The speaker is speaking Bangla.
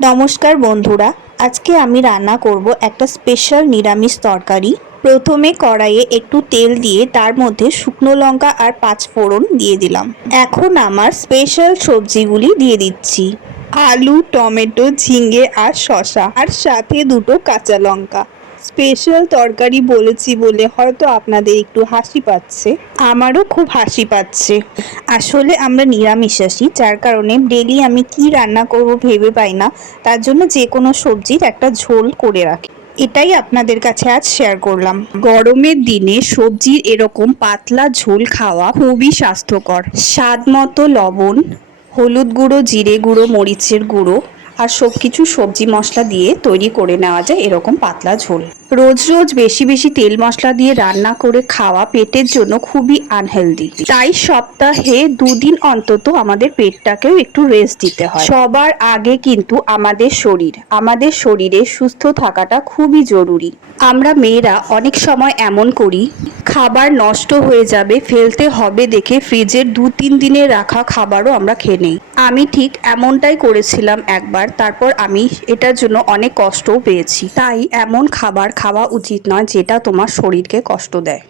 নমস্কার বন্ধুরা, আজকে আমি রান্না করব একটা স্পেশাল নিরামিষ তরকারি। প্রথমে কড়াইয়ে একটু তেল দিয়ে তার মধ্যে শুকনো লঙ্কা আর পাঁচফোড়ন দিয়ে দিলাম। এখন আমার স্পেশাল সবজিগুলি দিয়ে দিচ্ছি। আলু, টমেটো, ঝিঙে আর শসা, আর সাথে দুটো কাঁচা লঙ্কা। স্পেশাল তরকারি বলেছি বলে হয়তো আপনাদের একটু হাসি পাচ্ছে, আমারও খুব হাসি পাচ্ছে। আসলে আমরা নিরামিষাশী, যার কারণে ডেলি আমি কি রান্না করব ভেবে পাই না। তার জন্য যে কোনো সবজির একটা ঝোল করে রাখি। এটাই আপনাদের কাছে আজ শেয়ার করলাম। গরমের দিনে সবজির এরকম পাতলা ঝোল খাওয়া খুবই স্বাস্থ্যকর। স্বাদ মতো লবণ, হলুদ গুঁড়ো, জিরে গুঁড়ো, মরিচের গুঁড়ো আর সব কিছু সবজি মশলা দিয়ে তৈরি করে নেওয়া যায় এরকম পাতলা ঝোল। রোজ রোজ বেশি বেশি তেল মশলা দিয়ে রান্না করে খাওয়া পেটের জন্য খুবই আনহেলদি। তাই সপ্তাহে দুদিন অন্তত আমাদের পেটটাকেও একটু রেস্ট দিতে হয়। সবার আগে কিন্তু আমাদের শরীরে সুস্থ থাকাটা খুবই জরুরি। আমরা মেয়েরা অনেক সময় এমন করি, খাবার নষ্ট হয়ে যাবে ফেলতে হবে দেখে ফ্রিজের 2-3 দিনের রাখা খাবারও আমরা খেয়ে নেই। আমি ঠিক এমনটাই করেছিলাম একবার, তারপর আমি এটার জন্য অনেক কষ্টও পেয়েছি। তাই এমন খাবার খাওয়া উচিত নয় যেটা তোমার শরীরকে কষ্ট দেয়।